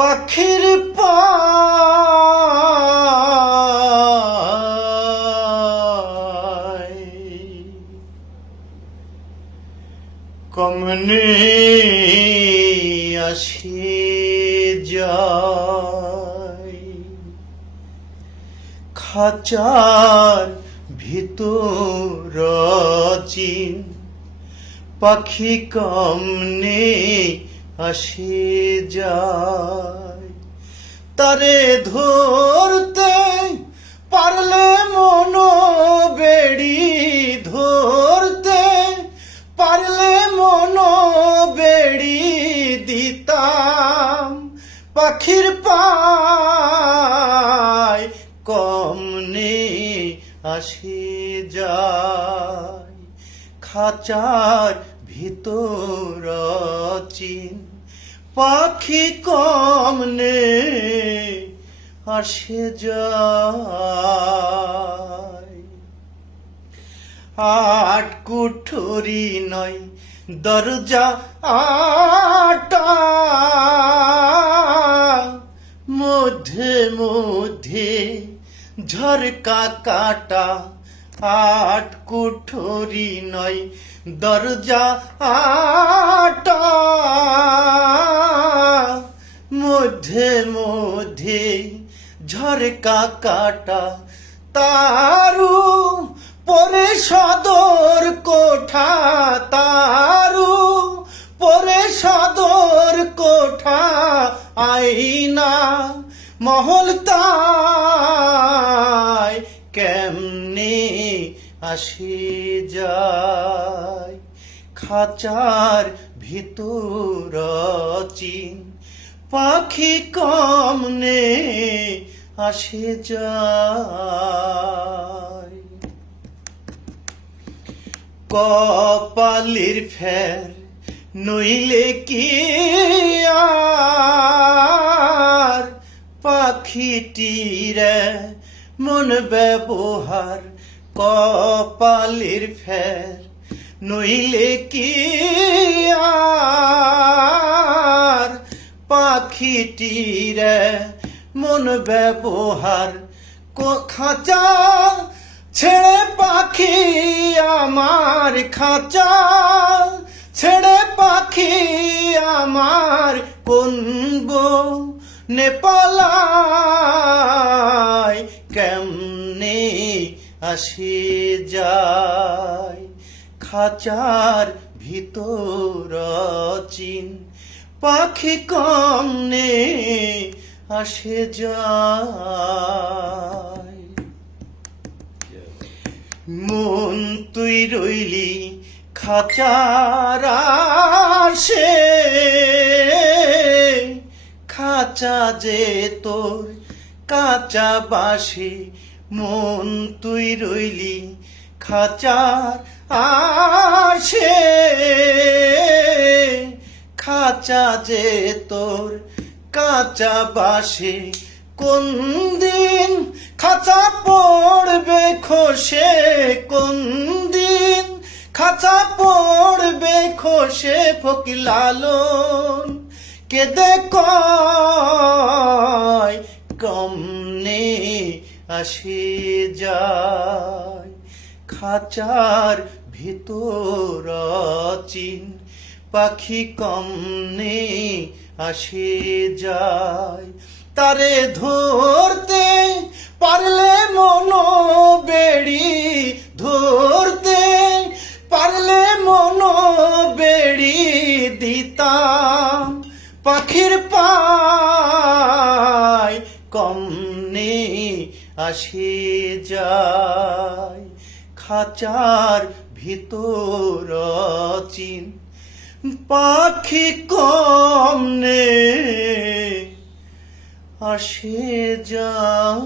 পাখির পায় কমনে আসে যায়, খাঁচার ভিতর চিন পাখি কমনে আসে যায়। তারে ধরতে পারলে মন বেড়ি, ধরতে পারলে মন বেড়ি দিতাম। পাখির পায় কমনে আসে যায়, খাঁচার ভিতর চিন পাখি কমনে আসে যায়। আট কুঠুরি নয় দরজা আটা, মধ্যে মধ্যে ঝরকা কাটা। আট কুঠুরি নয় দরজা আটা, মধ্যে মধ্যে ঝরকা কাটা। তারু পরে সদর কোঠা, তারু পরে সদর কোঠা। আইনা মহল তাই কেমনে আসে যায়, খাঁচার ভিতর চিন পাখি কমনে আসে যায়। কপালের ফের নইলে কি আর, পাখিটির মন ব্যবহার। কপালের ফের নইলে কি আর, পাখিটির মন ব্যবহার। খাঁচা ছেড়ে পাখি আমার, খাঁচা ছেড়ে পাখি আমার কোন বনে পালায় কেমনে আসে যায়, খাঁচার ভিতর চিন পাখি কমনে আসে যায়। মন তুই রইলি খাঁচার আসে, খাঁচা যে তোর কাঁচা বাসে। মন তুই রইলি খাঁচার আসে, খাঁচা যে তোর কাঁচা বাসে। কোন দিন খাঁচা পড়বে খসে, কোন দিন খাঁচা পড়বে খসে। ফকির লালন কেঁদে কয় কমনে আসে যায়, খাঁচার ভিতর চিন পাখি কমনে আসে যায়। তারে ধরতে পারলে মন বেড়ি, ধরতে পারলে মন বেড়ি দিতাম। পাখির পায় কমনে আসে যায়, খাঁচার ভিতর চিন পাখি কমনে আসে যায়।